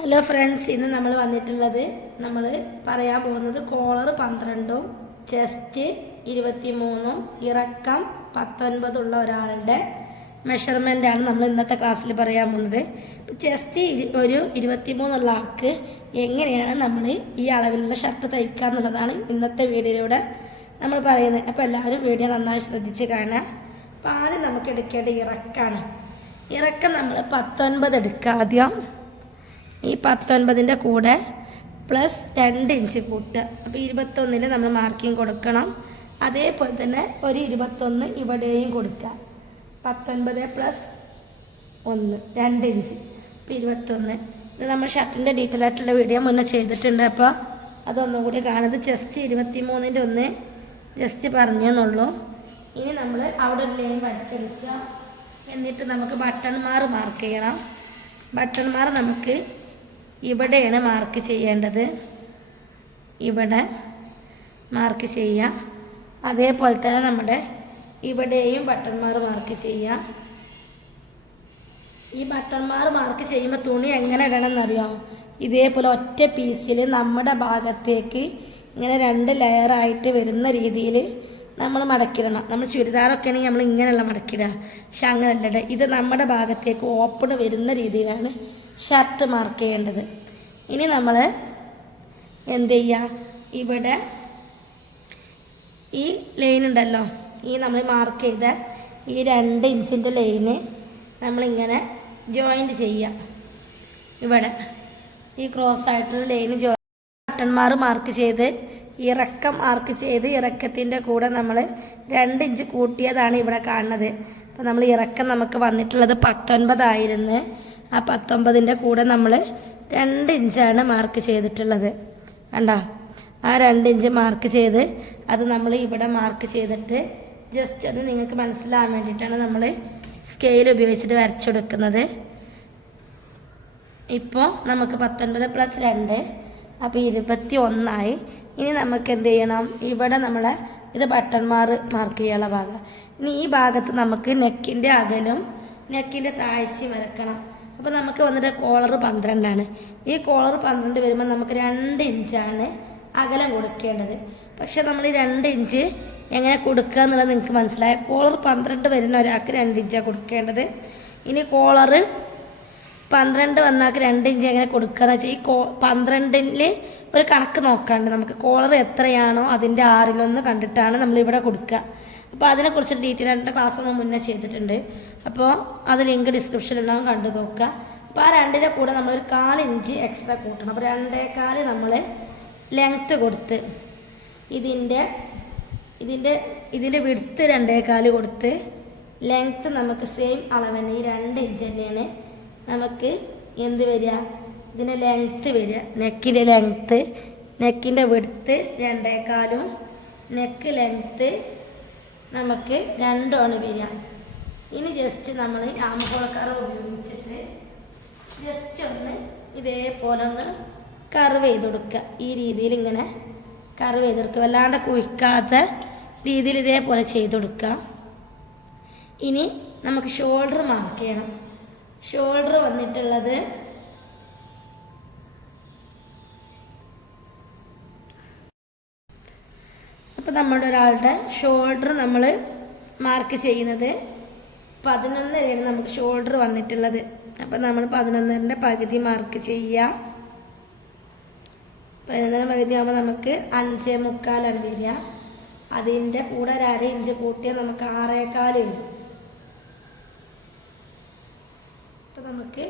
Hello friends, ഇന്ന് നമ്മൾ വന്നിട്ടുള്ളത് നമ്മൾ പറയാൻ പോകുന്നത് കോളർ 12ഉം ചെസ്റ്റ് 23ഉം ഇറക്കം 19 ഉള്ള ഒരാളുടെ മെഷർമെൻ്റാണ് നമ്മൾ ഇന്നത്തെ ക്ലാസ്സിൽ പറയാൻ പോകുന്നത്. ചെസ്റ്റ് ഒരു 23 ഉള്ള ആൾക്ക് എങ്ങനെയാണ് നമ്മൾ ഈ അളവിലുള്ള ഷർട്ട് തയ്ക്കുക എന്നുള്ളതാണ് ഇന്നത്തെ വീഡിയോയിലൂടെ നമ്മൾ പറയുന്നത്. അപ്പോൾ എല്ലാവരും വീഡിയോ നന്നായി ശ്രദ്ധിച്ച് കാണുക. അപ്പോൾ ആദ്യം നമുക്ക് എടുക്കേണ്ട ഇറക്കാണ്. ഇറക്കം നമ്മൾ 19 എടുക്കുക. ആദ്യം ഈ 19ൻ്റെ കൂടെ പ്ലസ് 2 ഇഞ്ച് കൂട്ടുക. അപ്പോൾ 21ന് നമ്മൾ മാർക്കിങ് കൊടുക്കണം. അതേപോലെ തന്നെ ഒരു 21 ഇവിടെയും കൊടുക്കുക. 19 പ്ലസ് 1 2 ഇഞ്ച്, അപ്പോൾ 21. ഇത് നമ്മൾ ഷർട്ടിൻ്റെ ഡീറ്റെയിൽ ആയിട്ടുള്ള വീഡിയോ മുന്നേ ചെയ്തിട്ടുണ്ട്. അപ്പോൾ അതൊന്നും കൂടി കാണുന്നത്. ചെസ്റ്റ് 23ൻ്റെ ഒന്ന് ജസ്റ്റ് പറഞ്ഞെന്നുള്ളൂ. ഇനി നമ്മൾ അവിടെ ഒരു ലൈൻ വരച്ചെടുക്കുക. എന്നിട്ട് നമുക്ക് ബട്ടൺമാർ മാർക്ക് ചെയ്യണം. ബട്ടൺമാർ നമുക്ക് ഇവിടെയാണ് മാർക്ക് ചെയ്യേണ്ടത്. ഇവിടെ മാർക്ക് ചെയ്യുക. അതേപോലെ തന്നെ നമ്മുടെ ഇവിടെയും ബട്ടൺമാർ മാർക്ക് ചെയ്യുക. ഈ ബട്ടൺമാർ മാർക്ക് ചെയ്യുമ്പോൾ തുണി എങ്ങനെ ഇടണമെന്നറിയോ? ഇതേപോലെ ഒറ്റ പീസിൽ നമ്മുടെ ഭാഗത്തേക്ക് ഇങ്ങനെ 2 ലെയറായിട്ട് വരുന്ന രീതിയിൽ നമ്മൾ മടക്കിടണം. നമ്മൾ ചുരിദാറൊക്കെ ആണെങ്കിൽ നമ്മൾ ഇങ്ങനെയുള്ള മടക്കിടുക. പക്ഷെ അങ്ങനെയല്ല, ഇത് നമ്മുടെ ഭാഗത്തേക്ക് ഓപ്പൺ വരുന്ന രീതിയിലാണ് ഷർട്ട് മാർക്ക് ചെയ്യേണ്ടത്. ഇനി നമ്മൾ എന്ത് ചെയ്യുക? ഇവിടെ ഈ ലൈൻ ഉണ്ടല്ലോ, ഈ നമ്മൾ മാർക്ക് ചെയ്ത ഈ 2 ഇഞ്ചിൻ്റെ ലൈന് നമ്മളിങ്ങനെ ജോയിൻറ്റ് ചെയ്യുക. ഇവിടെ ഈ ക്രോസ് ആയിട്ടുള്ള ലൈന് ബട്ടൺമാർ മാർക്ക് ചെയ്ത് ഇറക്കം മാർക്ക് ചെയ്ത് ഇറക്കത്തിൻ്റെ കൂടെ നമ്മൾ 2 ഇഞ്ച് കൂട്ടിയതാണ് ഇവിടെ കാണുന്നത്. അപ്പോൾ നമ്മൾ ഇറക്കം നമുക്ക് വന്നിട്ടുള്ളത് 19 ആയിരുന്നു. ആ 19ൻ്റെ കൂടെ നമ്മൾ 2 ഇഞ്ചാണ് മാർക്ക് ചെയ്തിട്ടുള്ളത്. കണ്ടോ? ആ 2 ഇഞ്ച് മാർക്ക് ചെയ്ത് അത് നമ്മൾ ഇവിടെ മാർക്ക് ചെയ്തിട്ട് ജസ്റ്റ് അത് നിങ്ങൾക്ക് മനസ്സിലാകാൻ വേണ്ടിയിട്ടാണ് നമ്മൾ സ്കെയിൽ ഉപയോഗിച്ചിട്ട് വരച്ചെടുക്കുന്നത്. ഇപ്പോൾ നമുക്ക് 19 പ്ലസ് 2 അപ്പോൾ 21 ഇനി നമുക്ക് എന്ത് ചെയ്യണം? ഇവിടെ നമ്മളെ ഇത് ബട്ടൺമാർ മാർക്ക് ചെയ്യാനുള്ള ഭാഗം. ഇനി ഈ ഭാഗത്ത് നമുക്ക് നെക്കിൻ്റെ അകലും നെക്കിൻ്റെ താഴ്ചയും വരക്കണം. അപ്പോൾ നമുക്ക് വന്നിട്ട് കോളർ 12ആണ്. ഈ കോളർ 12 വരുമ്പോൾ നമുക്ക് 2 ഇഞ്ചാണ് അകലം കൊടുക്കേണ്ടത്. പക്ഷെ നമ്മൾ ഈ 2 ഇഞ്ച് എങ്ങനെ കൊടുക്കുക എന്നുള്ളത് നിങ്ങൾക്ക് മനസ്സിലായ. കോളർ 12 വരുന്ന ഒരാൾക്ക് 2 ഇഞ്ചാണ് കൊടുക്കേണ്ടത്. ഇനി കോളർ 12 വന്നാൾക്ക് 2 ഇഞ്ച് എങ്ങനെ കൊടുക്കുക എന്ന് വെച്ചാൽ ഈ 12ൽ ഒരു കണക്ക് നോക്കാണ്ട് നമുക്ക് കോളർ എത്രയാണോ അതിൻ്റെ 6 കണ്ടിട്ടാണ് നമ്മളിവിടെ കൊടുക്കുക. അപ്പോൾ അതിനെക്കുറിച്ച് ഡീറ്റെയിൽ ആയിട്ട് ക്ലാസ് നമ്മൾ മുന്നേ ചെയ്തിട്ടുണ്ട്. അപ്പോൾ അത് ലിങ്ക് ഡിസ്ക്രിപ്ഷനിലുണ്ടാവും, കണ്ടു നോക്കുക. അപ്പോൾ ആ 2ൻ്റെ കൂടെ നമ്മളൊരു 1/4 ഇഞ്ച് എക്സ്ട്രാ കൂട്ടണം. അപ്പോൾ 2.25 നമ്മൾ ലെങ്ത്ത് കൊടുത്ത് ഇതിൻ്റെ വിഡ്ത്ത് 2.25 കൊടുത്ത് ലെങ്ത്ത് നമുക്ക് സെയിം അളവന്നെ ഈ 2 ഇഞ്ച് തന്നെയാണ് നമുക്ക് എന്ത് വരിക? ഇതിൻ്റെ ലെങ്ത്ത് വരിക. നെക്കിൻ്റെ ലെങ്ത്ത്, നെക്കിൻ്റെ വിഡ്ത്ത് 2.25 നെക്ക് ലെങ്ത്ത് നമുക്ക് 2 വരിക. ഇനി ജസ്റ്റ് നമ്മൾ ആമഹോളക്കറ ഉപയോഗിച്ചിട്ട് ജസ്റ്റ് ഒന്ന് ഇതേപോലെ ഒന്ന് കർവ് ചെയ്ത് കൊടുക്കുക. ഈ രീതിയിൽ ഇങ്ങനെ കർവ് ചെയ്ത് കൊടുക്കുക. വല്ലാണ്ട് കുഴിക്കാത്ത രീതിയിൽ ഇതേപോലെ ചെയ്ത് കൊടുക്കുക. ഇനി നമുക്ക് ഷോൾഡർ മാർക്ക് ചെയ്യണം. ഷോൾഡർ വന്നിട്ടുള്ളത് അപ്പോൾ നമ്മുടെ ഒരാളുടെ ഷോൾഡർ നമ്മൾ മാർക്ക് ചെയ്യുന്നത് 11 നമുക്ക് ഷോൾഡർ വന്നിട്ടുള്ളത്. അപ്പോൾ നമ്മൾ 11ൻ്റെ പകുതി മാർക്ക് ചെയ്യുക. 11 പകുതി ആകുമ്പോൾ നമുക്ക് 5.25 വരിക. അതിൻ്റെ കൂടെ ഒരു 1/2 ഇഞ്ച് കൂട്ടിയാൽ നമുക്ക് 6.25 വരും. അപ്പോൾ നമുക്ക്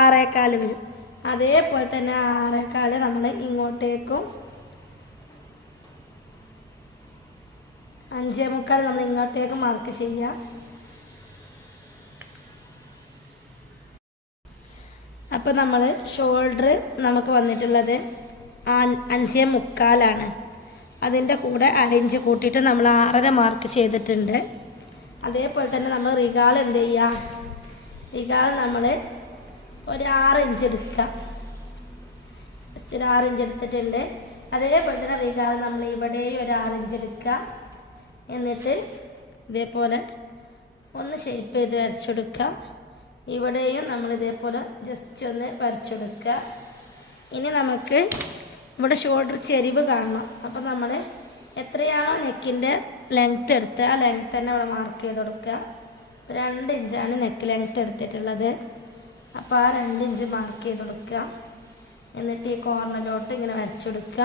6.25 വരും. അതേപോലെ തന്നെ 6.25 നമ്മൾ ഇങ്ങോട്ടേക്കും 5.25 നമ്മൾ ഇങ്ങോട്ടേക്കും മാർക്ക് ചെയ്യുക. അപ്പോൾ നമ്മൾ ഷോൾഡർ നമുക്ക് വന്നിട്ടുള്ളത് 5.25 അതിൻ്റെ കൂടെ 1/2 ഇഞ്ച് കൂട്ടിയിട്ട് നമ്മൾ 6.5 മാർക്ക് ചെയ്തിട്ടുണ്ട്. അതേപോലെ തന്നെ നമ്മൾ റിഗാൾ എന്ത് ചെയ്യുക? റിഗാൾ നമ്മൾ ഒരു 6 ഇഞ്ച് എടുക്കുക. ജസ്റ്റ് 6 ഇഞ്ച് എടുത്തിട്ടുണ്ട്. അതേപോലെ തന്നെ റിഗാൾ നമ്മൾ ഇവിടെയും ഒരു 6 ഇഞ്ച് എടുക്കുക. എന്നിട്ട് ഇതേപോലെ ഒന്ന് ഷേപ്പ് ചെയ്ത് വരച്ചെടുക്കുക. ഇവിടെയും നമ്മൾ ഇതേപോലെ ജസ്റ്റ് ഒന്ന് വരച്ചെടുക്കുക. ഇനി നമുക്ക് ഇവിടെ ഷോൾഡർ ചെരിവ് കാണണം. അപ്പോൾ നമ്മൾ എത്രയാണോ നെക്കിൻ്റെ ലെങ്ത്ത് എടുത്ത് ആ ലെങ്ത്ത് തന്നെ ഇവിടെ മാർക്ക് ചെയ്ത് കൊടുക്കുക. 2 ഇഞ്ചാണ് നെക്ക് ലെങ്ത്ത് എടുത്തിട്ടുള്ളത്. അപ്പോൾ ആ 2 ഇഞ്ച് മാർക്ക് ചെയ്ത് കൊടുക്കുക. എന്നിട്ട് ഈ കോർണറിലോട്ട് ഇങ്ങനെ വരച്ചെടുക്കുക.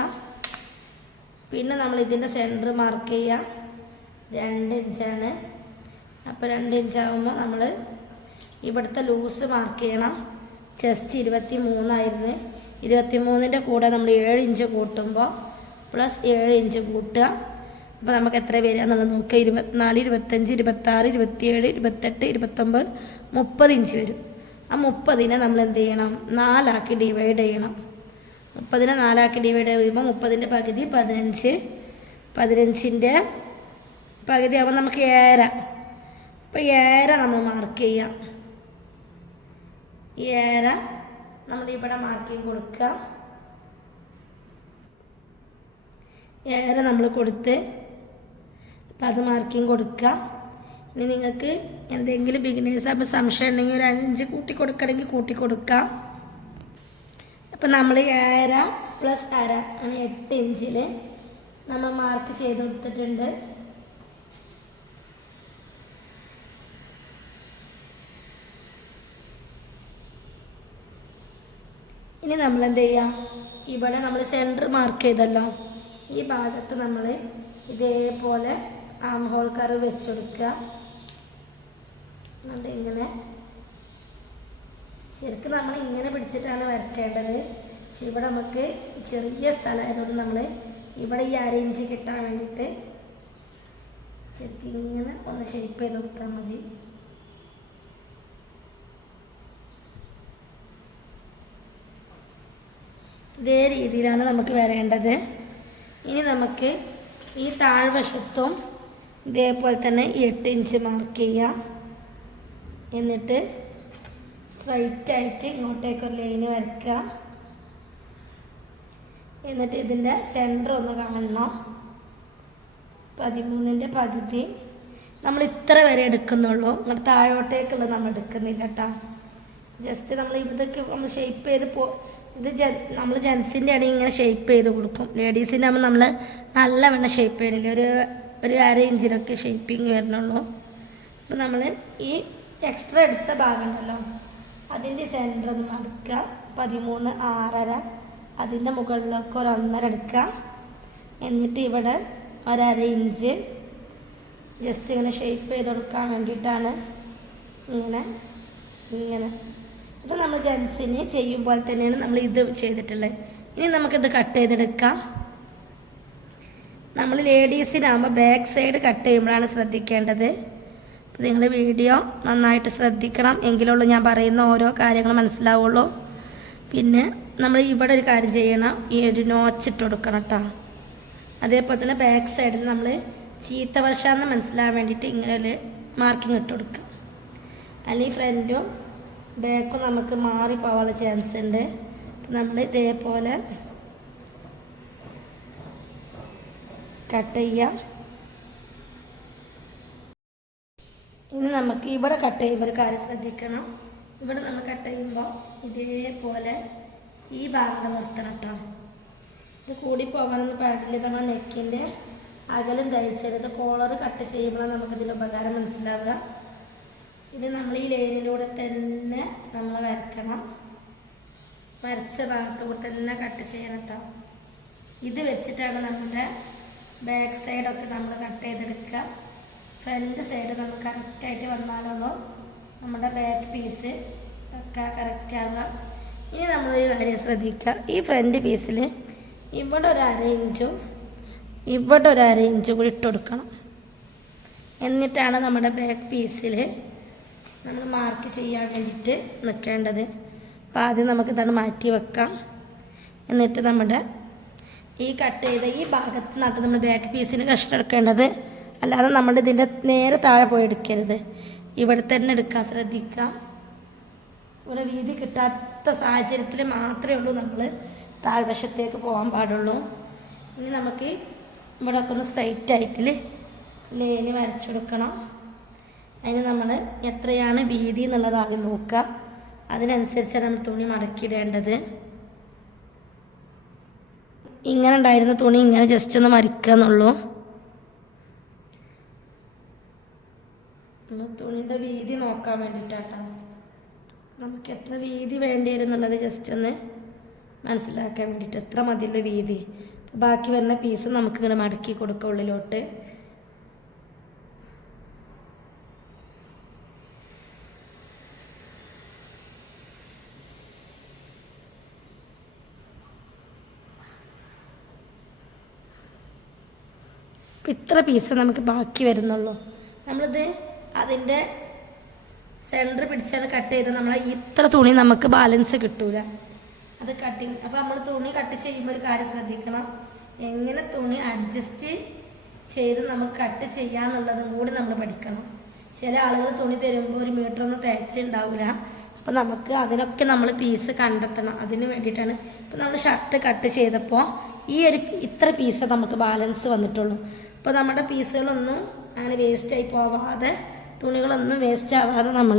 പിന്നെ നമ്മൾ ഇതിൻ്റെ സെൻറ്റർ മാർക്ക് ചെയ്യുക. 2 ഇഞ്ചാണ്. അപ്പോൾ 2 ഇഞ്ചാകുമ്പോൾ നമ്മൾ ഇവിടുത്തെ ലൂസ് മാർക്ക് ചെയ്യണം. ചെസ്റ്റ് 23 23-ൻ്റെ കൂടെ നമ്മൾ 7 ഇഞ്ച് കൂട്ടുമ്പോൾ പ്ലസ് 7 ഇഞ്ച് കൂട്ടുക. അപ്പോൾ നമുക്ക് എത്ര വരികയെന്നുള്ളത് നോക്കുക. 24, 25, 26, 27, 28, 29, 30 ഇഞ്ച് വരും. ആ 30-നെ നമ്മൾ എന്ത് ചെയ്യണം? 4 ആക്കി ഡിവൈഡ് ചെയ്യണം. 30-നെ 4 ആക്കി ഡിവൈഡ് ചെയ്യുമ്പോൾ 30-ൻ്റെ പകുതി 15. 15-ൻ്റെ പകുതി ആകുമ്പോൾ നമുക്ക് 7. അപ്പോൾ 7 നമ്മൾ മാർക്ക് ചെയ്യാം. 7 നമ്മൾ ഇവിടെ മാർക്കിങ് കൊടുക്കുക. 7 നമ്മൾ കൊടുത്ത് അപ്പം അത് മാർക്കിങ് കൊടുക്കുക. ഇനി നിങ്ങൾക്ക് എന്തെങ്കിലും ബിഗിനേഴ്സ് ആകുമ്പോൾ സംശയം ഉണ്ടെങ്കിൽ ഒരു 5 ഇഞ്ച് കൂട്ടി കൊടുക്കണമെങ്കിൽ കൂട്ടി കൊടുക്കാം. അപ്പം നമ്മൾ 7 പ്ലസ് 1/2 അങ്ങനെ 8 ഇഞ്ചിൽ നമ്മൾ മാർക്ക് ചെയ്ത് കൊടുത്തിട്ടുണ്ട്. ഇനി നമ്മൾ എന്ത് ചെയ്യുക? ഇവിടെ നമ്മൾ സെൻറ്റർ മാർക്ക് ചെയ്തല്ലോ, ഈ ഭാഗത്ത് നമ്മൾ ഇതേപോലെ ആം ഹോൾ കർവ് വെച്ചെടുക്കുക. എന്നിട്ട് ഇങ്ങനെ ശരിക്കും നമ്മൾ ഇങ്ങനെ പിടിച്ചിട്ടാണ് വരയ്ക്കേണ്ടത്. പക്ഷെ ഇവിടെ നമുക്ക് ചെറിയ സ്ഥലമായതുകൊണ്ട് നമ്മൾ ഇവിടെ ഈ 1/2 ഇഞ്ച് കിട്ടാൻ വേണ്ടിയിട്ട് ശരിക്കും ഇങ്ങനെ ഒന്ന് ഷേപ്പ് ചെയ്ത് കൊടുത്താൽ മതി. ഇതേ രീതിയിലാണ് നമുക്ക് വരേണ്ടത്. ഇനി നമുക്ക് ഈ താഴ്വശത്തും ഇതേപോലെ തന്നെ 8 ഇഞ്ച് മാർക്ക് ചെയ്യാം. എന്നിട്ട് സ്ട്രൈറ്റായിട്ട് ഇങ്ങോട്ടേക്കൊരു ലൈന് വരയ്ക്കുക. എന്നിട്ട് ഇതിൻ്റെ സെൻറ്റർ ഒന്ന് കാണണം. 13-ൻ്റെ പകുതി നമ്മൾ ഇത്ര വരെ എടുക്കുന്നുള്ളൂ. ഇങ്ങോട്ട് താഴോട്ടേക്കുള്ളത് നമ്മൾ എടുക്കുന്നില്ല കേട്ടോ. ജസ്റ്റ് നമ്മൾ ഇതൊക്കെ നമ്മൾ ഷേപ്പ് ചെയ്ത് ഇത് നമ്മൾ ജെൻസിൻ്റെ ആണെങ്കിൽ ഇങ്ങനെ ഷേപ്പ് ചെയ്ത് കൊടുക്കും. ലേഡീസിൻ്റെ ആകുമ്പോൾ നമ്മൾ നല്ലവണ്ണം ഷേപ്പ് ചെയ്യണില്ല. ഒരു 1/2 ഇഞ്ചിലൊക്കെ ഷേപ്പിങ് വരണുള്ളൂ. അപ്പോൾ നമ്മൾ ഈ എക്സ്ട്രാ എടുത്ത ഭാഗം ഉണ്ടല്ലോ അതിൻ്റെ സെൻറ്റർ ഒന്ന് മടക്കുക. 13 6.5 അതിൻ്റെ മുകളിലൊക്കെ ഒരു 1.5 എടുക്കുക. എന്നിട്ട് ഇവിടെ 1/2 ഇഞ്ച് ജസ്റ്റ് ഇങ്ങനെ ഷേപ്പ് ചെയ്ത് കൊടുക്കാൻ വേണ്ടിയിട്ടാണ് ഇങ്ങനെ. ഇത് നമ്മൾ ജെൻസിന് ചെയ്യുമ്പോൾ തന്നെയാണ് നമ്മൾ ഇത് ചെയ്തിട്ടുള്ളത്. ഇനി നമുക്കിത് കട്ട് ചെയ്തെടുക്കാം. നമ്മൾ ലേഡീസിനാകുമ്പോൾ ബാക്ക് സൈഡ് കട്ട് ചെയ്യുമ്പോഴാണ് ശ്രദ്ധിക്കേണ്ടത്. അപ്പോൾ നിങ്ങൾ വീഡിയോ നന്നായിട്ട് ശ്രദ്ധിക്കണം, എങ്കിലുള്ളൂ ഞാൻ പറയുന്ന ഓരോ കാര്യങ്ങൾ മനസ്സിലാവുള്ളൂ. പിന്നെ നമ്മൾ ഇവിടെ ഒരു കാര്യം ചെയ്യണം, ഈ ഒരു നോച്ചിട്ട് കൊടുക്കണം കേട്ടോ. അതേപോലെ തന്നെ ബാക്ക് സൈഡിൽ നമ്മൾ ചീത്ത വശാന്ന് മനസ്സിലാകാൻ വേണ്ടിയിട്ട് ഇങ്ങനെ ഒരു മാർക്കിങ് ഇട്ട് കൊടുക്കുക. അല്ലെങ്കിൽ ഫ്രണ്ടും ബാക്കും നമുക്ക് മാറിപ്പോവാനുള്ള ചാൻസ് ഉണ്ട്. നമ്മൾ ഇതേപോലെ കട്ട് ചെയ്യാം. ഇനി നമുക്ക് ഇവിടെ കട്ട് ചെയ്യുമ്പോൾ ഒരു കാര്യം ശ്രദ്ധിക്കണം. ഇവിടെ നമ്മൾ കട്ട് ചെയ്യുമ്പോൾ ഇതേപോലെ ഈ ഭാഗം നിർത്തണം കേട്ടോ. ഇത് കൂടി പോകാനൊന്നും പാടില്ല. നമ്മൾ നെക്കിൻ്റെ അകലും ധരിച്ചെടുത്ത് കോളർ കട്ട് ചെയ്യുമ്പോഴാണ് നമുക്കിതിൻ്റെ ഉപകാരം മനസ്സിലാവുക. ഇത് നമ്മൾ ഈ ലൈനിലൂടെ തന്നെ നമ്മൾ വരക്കണം. വരച്ച ഭാഗത്തുകൂടെ തന്നെ കട്ട് ചെയ്യണം കേട്ടോ. ഇത് വെച്ചിട്ടാണ് നമ്മുടെ ബാക്ക് സൈഡൊക്കെ നമ്മൾ കട്ട് ചെയ്തെടുക്കുക. ഫ്രണ്ട് സൈഡ് നമ്മൾ കറക്റ്റായിട്ട് വന്നാലുള്ളൂ നമ്മുടെ ബാക്ക് പീസ് ഒക്കെ കറക്റ്റ് ആവുക. ഇനി നമ്മൾ ഈ കാര്യം ശ്രദ്ധിക്കുക. ഈ ഫ്രണ്ട് പീസിൽ ഇവിടെ ഒരു 1/2 ഇഞ്ചും ഇവിടെ ഒരു 1/2 ഇഞ്ചും കൂടി ഇട്ട് കൊടുക്കണം. എന്നിട്ടാണ് നമ്മുടെ ബാക്ക് പീസിൽ നമ്മൾ മാർക്ക് ചെയ്യാൻ വേണ്ടിയിട്ട് നിൽക്കേണ്ടത്. അപ്പോൾ ആദ്യം നമുക്കിതാണ് മാറ്റി വെക്കാം. എന്നിട്ട് നമ്മുടെ ഈ കട്ട് ചെയ്ത ഈ ഭാഗത്ത് നിന്നിട്ട് നമ്മൾ ബാക്ക് പീസിന് കഷ്ണം എടുക്കേണ്ടത്. അല്ലാതെ നമ്മുടെ ഇതിൻ്റെ നേരെ താഴെ പോയി എടുക്കരുത്, ഇവിടെ തന്നെ എടുക്കാൻ ശ്രദ്ധിക്കാം. ഇവിടെ വീതി കിട്ടാത്ത സാഹചര്യത്തിൽ മാത്രമേ ഉള്ളൂ നമ്മൾ താഴ്വശത്തേക്ക് പോകാൻ പാടുള്ളൂ. ഇനി നമുക്ക് ഇവിടെ ഒക്കെ ഒന്ന് സ്ട്രൈറ്റ് ആയിട്ട് ലൈന് വരച്ചെടുക്കണം. അതിന് നമ്മൾ എത്രയാണ് വീതി എന്നുള്ളത് ആദ്യം നോക്കുക. അതിനനുസരിച്ചാണ് നമ്മൾ തുണി മടക്കിയിടേണ്ടത്. ഇങ്ങനെ ഉണ്ടായിരുന്ന തുണി ഇങ്ങനെ ജസ്റ്റ് ഒന്ന് മറിക്കുക എന്നുള്ളൂ. തുണിയുടെ വീതി നോക്കാൻ വേണ്ടിയിട്ടാട്ടോ, നമുക്ക് എത്ര വീതി വേണ്ടി വരും എന്നുള്ളത് ജസ്റ്റ് ഒന്ന് മനസ്സിലാക്കാൻ വേണ്ടിയിട്ട്. എത്ര മതിയുള്ള വീതി. ബാക്കി വരുന്ന പീസ് നമുക്കിങ്ങനെ മടക്കി കൊടുക്കുക ഉള്ളിലോട്ട്. ഇപ്പം ഇത്ര പീസ് നമുക്ക് ബാക്കി വരുന്നുള്ളൂ. നമ്മളിത് അതിൻ്റെ സെൻറ്റർ പിടിച്ചാൽ കട്ട് ചെയ്ത് നമ്മളെ ഇത്ര തുണി നമുക്ക് ബാലൻസ് കിട്ടൂല. അത് കട്ടിങ്. അപ്പോൾ നമ്മൾ തുണി കട്ട് ചെയ്യുമ്പോൾ ഒരു കാര്യം ശ്രദ്ധിക്കണം, എങ്ങനെ തുണി അഡ്ജസ്റ്റ് ചെയ്ത് നമുക്ക് കട്ട് ചെയ്യാന്നുള്ളതും കൂടി നമ്മൾ പഠിക്കണം. ചില ആളുകൾ തുണി തരുമ്പോൾ ഒരു മീറ്ററൊന്നും തയ്ച്ചുണ്ടാവില്ല. അപ്പോൾ നമുക്ക് അതിനൊക്കെ നമ്മൾ പീസ് കണ്ടെത്തണം. അതിന് വേണ്ടിയിട്ടാണ് ഇപ്പോൾ നമ്മൾ ഷർട്ട് കട്ട് ചെയ്തപ്പോൾ ഇത്ര പീസ് നമുക്ക് ബാലൻസ് വന്നിട്ടുള്ളൂ. അപ്പോൾ നമ്മുടെ പീസുകളൊന്നും അങ്ങനെ വേസ്റ്റായി പോവാതെ, തുണികളൊന്നും വേസ്റ്റ് ആവാതെ നമ്മൾ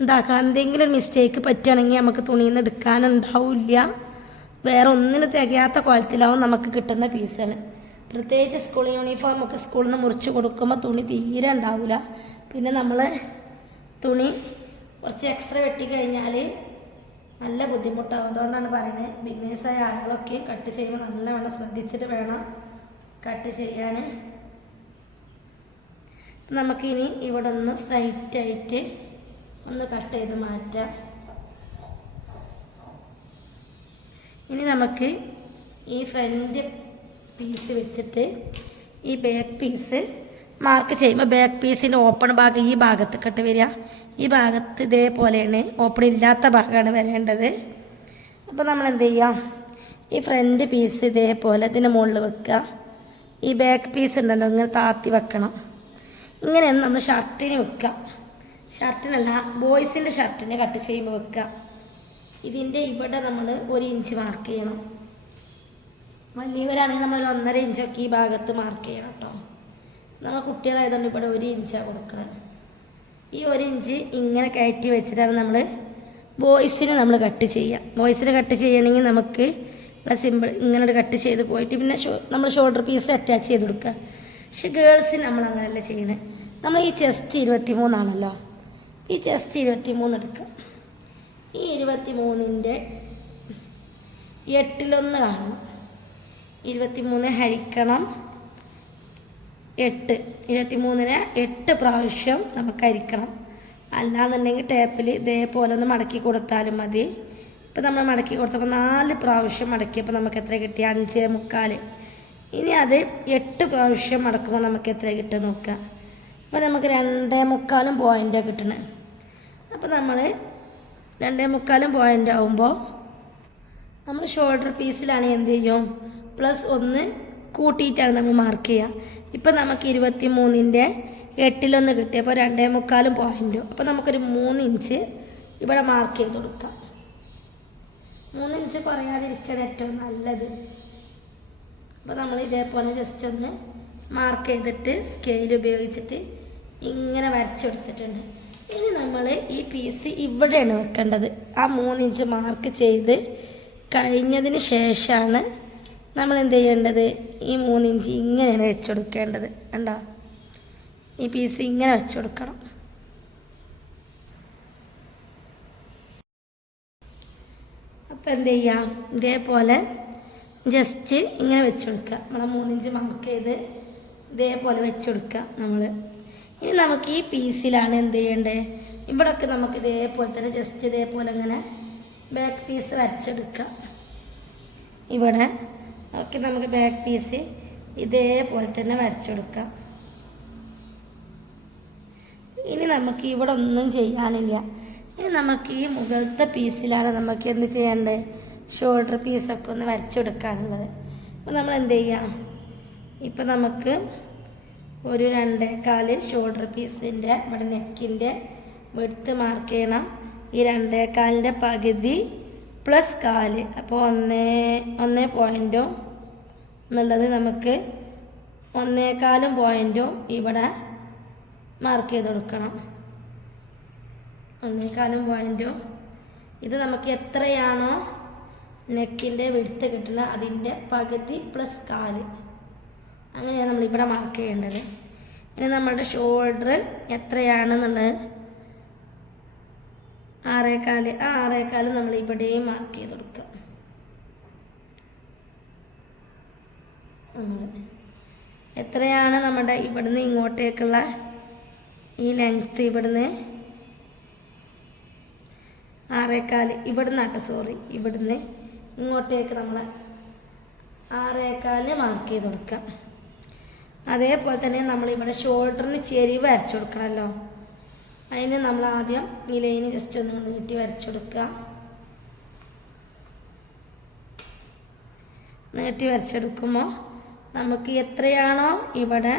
ഉണ്ടാക്കണം. എന്തെങ്കിലും ഒരു മിസ്റ്റേക്ക് പറ്റുകയാണെങ്കിൽ നമുക്ക് തുണിയിൽ നിന്ന് എടുക്കാനുണ്ടാവില്ല. വേറെ ഒന്നിനും തികയാത്ത ക്വാളിറ്റിയിലാവും നമുക്ക് കിട്ടുന്ന പീസുകൾ. പ്രത്യേകിച്ച് സ്കൂൾ യൂണിഫോം ഒക്കെ സ്കൂളിൽ നിന്ന് മുറിച്ച് കൊടുക്കുമ്പോൾ തുണി തീരെ ഉണ്ടാവില്ല. പിന്നെ നമ്മൾ തുണി കുറച്ച് എക്സ്ട്രാ വെട്ടിക്കഴിഞ്ഞാൽ നല്ല ബുദ്ധിമുട്ടാവും. അതുകൊണ്ടാണ് പറയുന്നത്, ബിഗ്നേഴ്സായ ആളുകളൊക്കെ കട്ട് ചെയ്യുമ്പോൾ നല്ലവണ്ണം ശ്രദ്ധിച്ചിട്ട് വേണം കട്ട് ചെയ്യാൻ. നമുക്കിനി ഇവിടെ ഒന്ന് സ്ട്രൈറ്റായിട്ട് ഒന്ന് കട്ട് ചെയ്ത് മാറ്റാം. ഇനി നമുക്ക് ഈ ഫ്രണ്ട് പീസ് വെച്ചിട്ട് ഈ ബാക്ക് പീസ് മാർക്ക് ചെയ്യുമ്പോൾ ബാക്ക് പീസിൻ്റെ ഓപ്പൺ ഭാഗം ഈ ഭാഗത്തേക്കിട്ട് വരിക. ഈ ഭാഗത്ത് ഇതേപോലെയാണ്, ഓപ്പൺ ഇല്ലാത്ത ഭാഗമാണ് വരേണ്ടത്. അപ്പോൾ നമ്മൾ എന്ത് ചെയ്യാം, ഈ ഫ്രണ്ട് പീസ് ഇതേപോലെ ഇതിൻ്റെ മുകളിൽ വെക്കുക. ഈ ബാക്ക് പീസ് ഉണ്ടല്ലോ ഇങ്ങനെ താത്തി വെക്കണം. ഇങ്ങനെയാണ് നമ്മൾ ഷർട്ടിന് വെക്കുക. ഷർട്ടിനല്ല, ബോയ്സിൻ്റെ ഷർട്ടിന് കട്ട് ചെയ്യുമ്പോൾ വെക്കുക. ഇതിൻ്റെ ഇവിടെ നമ്മൾ 1 ഇഞ്ച് മാർക്ക് ചെയ്യണം. വലിയവരാണെങ്കിൽ നമ്മൾ 1.5 ഇഞ്ചൊക്കെ ഈ ഭാഗത്ത് മാർക്ക് ചെയ്യണം കേട്ടോ. നമ്മൾ കുട്ടികളായതുകൊണ്ട് ഇവിടെ 1 ഇഞ്ചാണ് കൊടുക്കുന്നത്. ഈ 1 ഇഞ്ച് ഇങ്ങനെ കയറ്റി വെച്ചിട്ടാണ് നമ്മൾ ബോയ്സിന് നമ്മൾ കട്ട് ചെയ്യുക. ബോയ്സിന് കട്ട് ചെയ്യണമെങ്കിൽ നമുക്ക് സിമ്പിൾ ഇങ്ങനെ കട്ട് ചെയ്ത് പോയിട്ട് പിന്നെ നമ്മൾ ഷോൾഡർ പീസ് അറ്റാച്ച് ചെയ്ത് കൊടുക്കുക. പക്ഷെ ഗേൾസിന് നമ്മൾ അങ്ങനെയല്ല ചെയ്യുന്നത്. നമ്മൾ ഈ ചെസ്റ്റ് 23 ആണല്ലോ, ഈ ചെസ്റ്റ് 23 എടുക്കുക. ഈ 23ൻ്റെ 8 കാണണം. 23 ഹരിക്കണം 8. 23നെ 8 പ്രാവശ്യം നമുക്ക് ഹരിക്കണം. അല്ലാന്നുണ്ടെങ്കിൽ ടേപ്പിൽ ഇതേപോലെ ഒന്ന് മടക്കി കൊടുത്താലും മതി. ഇപ്പം നമ്മൾ മടക്കി കൊടുത്തപ്പോൾ 4 പ്രാവശ്യം മടക്കിയപ്പോൾ നമുക്ക് എത്ര കിട്ടി? 5.25. ഇനി അത് 8 പ്രാവശ്യം മടക്കുമ്പോൾ നമുക്ക് എത്ര കിട്ടുക നോക്കുക. അപ്പോൾ നമുക്ക് 2.25 പോയിൻ്റാണ് കിട്ടണത്. അപ്പോൾ നമ്മൾ 2.25 പോയിൻ്റ് ആകുമ്പോൾ നമ്മൾ ഷോൾഡർ പീസിലാണ് എന്ത് ചെയ്യും, +1 കൂട്ടിയിട്ടാണ് നമ്മൾ മാർക്ക് ചെയ്യുക. ഇപ്പം നമുക്ക് 23ൻ്റെ 8 കിട്ടി. അപ്പോൾ 2.25 പോയിൻറ്റും. അപ്പോൾ നമുക്കൊരു 3 ഇഞ്ച് ഇവിടെ മാർക്ക് ചെയ്ത് കൊടുക്കാം. 3 ഇഞ്ച് കുറയാതിരിക്കാൻ ഏറ്റവും നല്ലത്. അപ്പോൾ നമ്മൾ ഇതേപോലെ ജസ്റ്റ് ഒന്ന് മാർക്ക് ചെയ്തിട്ട് സ്കെയിൽ ഉപയോഗിച്ചിട്ട് ഇങ്ങനെ വരച്ചെടുത്തിട്ടുണ്ട്. ഇനി നമ്മൾ ഈ പീസ് ഇവിടെയാണ് വെക്കേണ്ടത്. ആ 3 ഇഞ്ച് മാർക്ക് ചെയ്ത് കഴിഞ്ഞതിന് ശേഷമാണ് നമ്മൾ എന്ത് ചെയ്യേണ്ടത്, ഈ 3 ഇഞ്ച് ഇങ്ങനെയാണ് വെച്ചെടുക്കേണ്ടത്. കണ്ടോ, ഈ പീസ് ഇങ്ങനെ വെച്ചെടുക്കണം. അപ്പോൾ എന്ത് ചെയ്യാം, ഇതേപോലെ ജസ്റ്റ് ഇങ്ങനെ വെച്ചെടുക്കുക. നമ്മളെ 3 ഇഞ്ച് മാർക്ക് ചെയ്ത് ഇതേപോലെ വെച്ചെടുക്കുക നമ്മൾ. ഇനി നമുക്ക് ഈ പീസിലാണ് എന്ത് ചെയ്യേണ്ടത്, ഇവിടെയൊക്കെ നമുക്ക് ഇതേപോലെ തന്നെ ജസ്റ്റ് ഇതേപോലെ ഇങ്ങനെ ബാക്ക് പീസ് വരച്ചെടുക്കുക. ഇവിടെ ഒക്കെ നമുക്ക് ബാക്ക് പീസ് ഇതേപോലെ തന്നെ വരച്ചെടുക്കാം. ഇനി നമുക്ക് ഇവിടെ ഒന്നും ചെയ്യാനില്ല. ഇനി നമുക്ക് ഈ മുകളിലത്തെ പീസിലാണ് നമുക്ക് എന്ത് ചെയ്യേണ്ടത്, ഷോൾഡർ പീസൊക്കെ ഒന്ന് വരച്ചെടുക്കാനുള്ളത്. അപ്പോൾ നമ്മൾ എന്ത് ചെയ്യാം, ഇപ്പം നമുക്ക് ഒരു 2.25 ഷോൾഡർ പീസിൻ്റെ ഇവിടെ നെക്കിൻ്റെ വിഡ്ത്ത് മാർക്ക് ചെയ്യണം. ഈ 2.25ൻ്റെ പകുതി +1/4, അപ്പോൾ 1 പോയിൻറ്റും എന്നുള്ളത് നമുക്ക് 1.25 പോയിൻറ്റും ഇവിടെ മാർക്ക് ചെയ്ത് കൊടുക്കണം. 1.25 പോയിൻറ്റും. ഇത് നമുക്ക് എത്രയാണോ നെക്കിൻ്റെ വിടുത്ത് കിട്ടുന്നത് അതിൻ്റെ പകുതി പ്ലസ് 1/4, അങ്ങനെയാണ് നമ്മളിവിടെ മാർക്ക് ചെയ്യേണ്ടത്. ഇനി നമ്മളുടെ ഷോൾഡർ എത്രയാണെന്നുള്ളത് 6.25, ആ 6.25 നമ്മൾ ഇവിടെയും മാർക്ക് ചെയ്ത് കൊടുക്കുക. എത്രയാണ് നമ്മുടെ ഇവിടുന്ന് ഇങ്ങോട്ടേക്കുള്ള ഈ ലെങ്ത്ത്, ഇവിടുന്ന് 6.25, ഇവിടുന്ന് ഇങ്ങോട്ടേക്ക് നമ്മൾ 6.25 മാർക്ക് ചെയ്ത് കൊടുക്കാം. അതേപോലെ തന്നെ നമ്മളിവിടെ ഷോൾഡറിന് ചെരിവ് വരച്ചു കൊടുക്കണമല്ലോ, അതിന് നമ്മൾ ആദ്യം ഈ ലൈന് ജസ്റ്റ് ഒന്ന് നീട്ടി വരച്ചു കൊടുക്കുക. നീട്ടി വരച്ചെടുക്കുമ്പോൾ നമുക്ക് എത്രയാണോ ഇവിടെ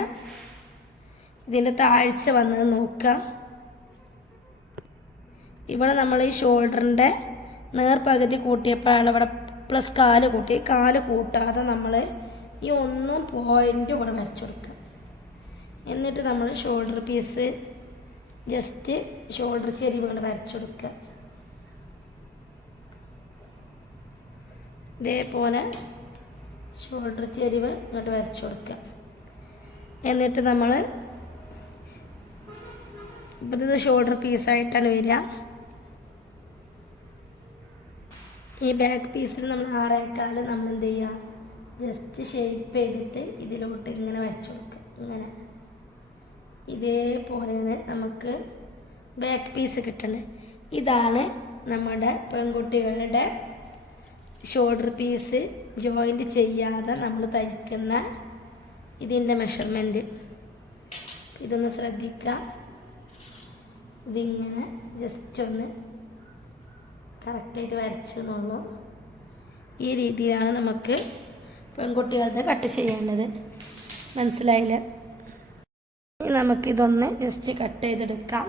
ഇതിൻ്റെ താഴ്ച വന്നത് നോക്കുക. ഇവിടെ നമ്മൾ ഈ ഷോൾഡറിൻ്റെ നേർപകുതി കൂട്ടിയപ്പോഴാണ് ഇവിടെ പ്ലസ് 1/4 കൂട്ടി. 1/4 കൂട്ടാതെ നമ്മൾ ഈ 1 പോയിൻ്റ് ഇവിടെ വരച്ചു കൊടുക്കുക. എന്നിട്ട് നമ്മൾ ഷോൾഡർ പീസ് ജസ്റ്റ് ഷോൾഡർ ചെരിവ് ഇങ്ങോട്ട് വരച്ചു കൊടുക്കുക. ഇതേപോലെ ഷോൾഡർ ചെരിവ് ഇങ്ങോട്ട് വരച്ചു കൊടുക്കുക. എന്നിട്ട് നമ്മൾ ഇപ്പം ഇത് ഷോൾഡർ പീസായിട്ടാണ് വരിക. ഈ ബാക്ക് പീസിൽ നമ്മൾ 6.25 നമ്മൾ എന്ത് ചെയ്യുക, ജസ്റ്റ് ഷേപ്പ് ചെയ്തിട്ട് ഇതിലോട്ട് ഇങ്ങനെ വരച്ചു കൊടുക്കുക. ഇങ്ങനെ ഇതേപോലെയാണ് നമുക്ക് ബാക്ക് പീസ് കിട്ടുന്നത്. ഇതാണ് നമ്മുടെ പെൺകുട്ടികളുടെ ഷോൾഡർ പീസ് ജോയിൻറ്റ് ചെയ്യാതെ നമ്മൾ തയ്ക്കുന്ന ഇതിൻ്റെ മെഷർമെൻറ്റ്. ഇതൊന്ന് ശ്രദ്ധിക്കുക. ഇതിങ്ങനെ ജസ്റ്റ് ഒന്ന് കറക്റ്റായിട്ട് വരച്ചു എന്നുള്ളൂ. ഈ രീതിയിലാണ് നമുക്ക് പെൺകുട്ടികളുടെ കട്ട് ചെയ്യേണ്ടത്. മനസ്സിലായില്ലേ? നമുക്കിതൊന്ന് ജസ്റ്റ് കട്ട് ചെയ്തെടുക്കാം.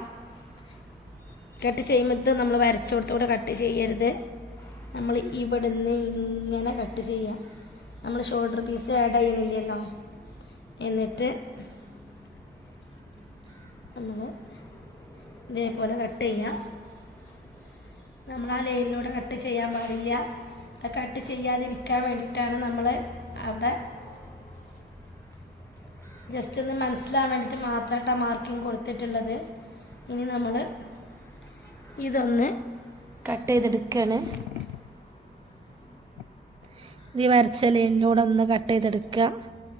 കട്ട് ചെയ്യുമ്പോൾ നമ്മൾ വരച്ചു കൊടുത്തുകൂടെ കട്ട് ചെയ്യരുത്. നമ്മൾ ഇവിടുന്ന് ഇങ്ങനെ കട്ട് ചെയ്യാം. നമ്മൾ ഷോൾഡർ പീസ് ആഡ് ചെയ്യുന്നില്ലല്ലോ. എന്നിട്ട് നമ്മൾ ഇതേപോലെ കട്ട് ചെയ്യാം. നമ്മൾ ആ ലൈനിലൂടെ കട്ട് ചെയ്യാൻ പാടില്ല. കട്ട് ചെയ്യാതിരിക്കാൻ വേണ്ടിയിട്ടാണ് നമ്മൾ അവിടെ ജസ്റ്റ് ഒന്ന് മനസ്സിലാൻ വേണ്ടിയിട്ട് മാത്രമായിട്ട് ആ മാർക്കിങ് കൊടുത്തിട്ടുള്ളത്. ഇനി നമ്മൾ ഇതൊന്ന് കട്ട് ചെയ്തെടുക്കുകയാണ്. ഇത് വരച്ച ലൈനിലൂടെ ഒന്ന് കട്ട് ചെയ്തെടുക്കുക.